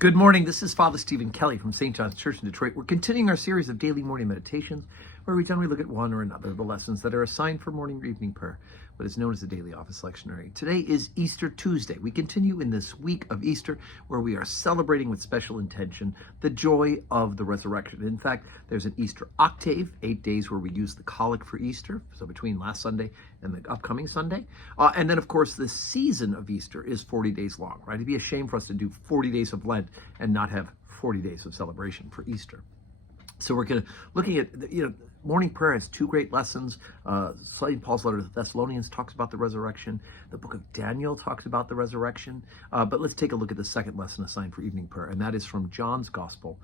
Good morning. This is Father Stephen Kelly from St. John's Church in Detroit. We're continuing our series of daily morning meditations where we generally look at one or another of the lessons that are assigned for morning or evening prayer, what is known as the Daily Office Lectionary. Today is Easter Tuesday. We continue in this week of Easter where we are celebrating with special intention the joy of the resurrection. In fact, there's an Easter octave, 8 days where we use the collect for Easter, so between last Sunday and the upcoming Sunday. And then, of course, the season of Easter is 40 days long, right? It'd be a shame for us to do 40 days of Lent and not have 40 days of celebration for Easter. So we're looking at, morning prayer has two great lessons. St. Paul's letter to the Thessalonians talks about the resurrection. The book of Daniel talks about the resurrection. But let's take a look at the second lesson assigned for evening prayer, and that is from John's Gospel,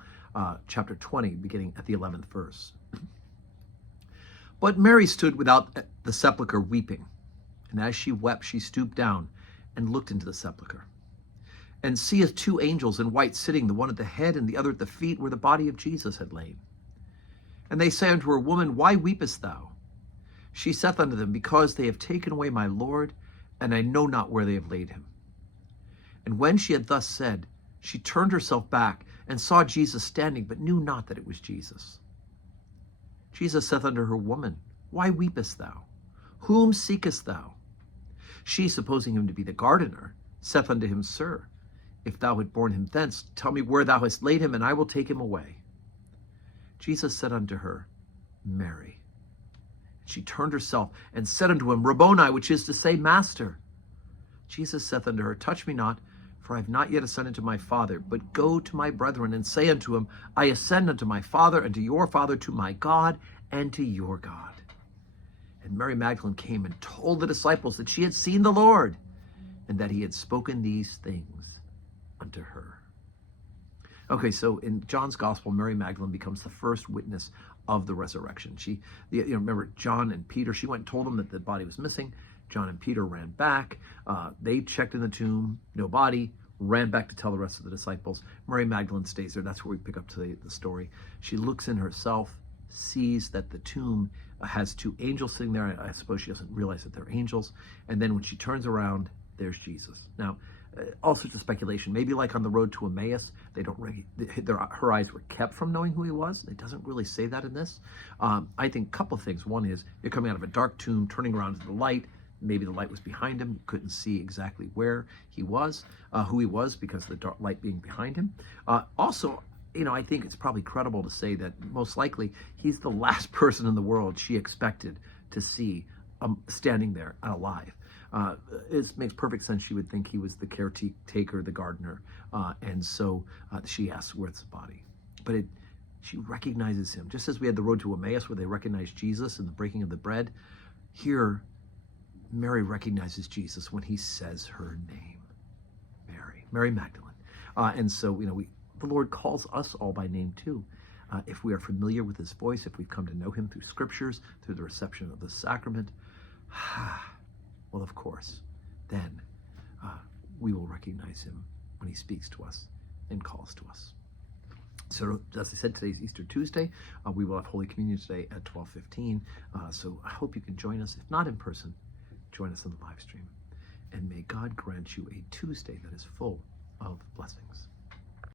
chapter 20, beginning at the 11th verse. But Mary stood without the sepulchre weeping, and as she wept, she stooped down and looked into the sepulchre, and seeth two angels in white sitting, the one at the head and the other at the feet, where the body of Jesus had lain. And they say unto her, Woman, why weepest thou? She saith unto them, Because they have taken away my Lord, and I know not where they have laid him. And when she had thus said, she turned herself back, and saw Jesus standing, but knew not that it was Jesus. Jesus saith unto her, Woman, why weepest thou? Whom seekest thou? She, supposing him to be the gardener, saith unto him, Sir, if thou had borne him thence, tell me where thou hast laid him, and I will take him away. Jesus said unto her, Mary. And she turned herself and said unto him, Rabboni, which is to say, Master. Jesus saith unto her, Touch me not, for I have not yet ascended to my Father, but go to my brethren and say unto them, I ascend unto my Father and to your Father, to my God and to your God. And Mary Magdalene came and told the disciples that she had seen the Lord, and that he had spoken these things unto her. Okay, so in John's Gospel, Mary Magdalene becomes the first witness of the resurrection. She, remember John and Peter, she went and told them that the body was missing. John and Peter ran back. They checked in the tomb, no body, ran back to tell the rest of the disciples. Mary Magdalene stays there. That's where we pick up to the story. She looks in herself, sees that the tomb has two angels sitting there. I suppose she doesn't realize that they're angels. And then when she turns around, there's Jesus. Now, all sorts of speculation. Maybe like on the road to Emmaus, her eyes were kept from knowing who he was. It doesn't really say that in this. I think a couple of things. One is you're coming out of a dark tomb, turning around to the light. Maybe the light was behind him. You couldn't see exactly where he was, who he was, because of the dark light being behind him. Also, I think it's probably credible to say that most likely he's the last person in the world she expected to see standing there and alive. It makes perfect sense. She would think he was the caretaker, the gardener, and so she asks, where's the body? But she recognizes him. Just as we had the road to Emmaus where they recognized Jesus in the breaking of the bread, here Mary recognizes Jesus when he says her name, Mary Magdalene. And so, the Lord calls us all by name too. If we are familiar with his voice, if we've come to know him through scriptures, through the reception of the sacrament, well, of course, then we will recognize him when he speaks to us and calls to us. So, as I said, today's Easter Tuesday. We will have Holy Communion today at 12:15. So I hope you can join us. If not in person, join us on the live stream. And may God grant you a Tuesday that is full of blessings.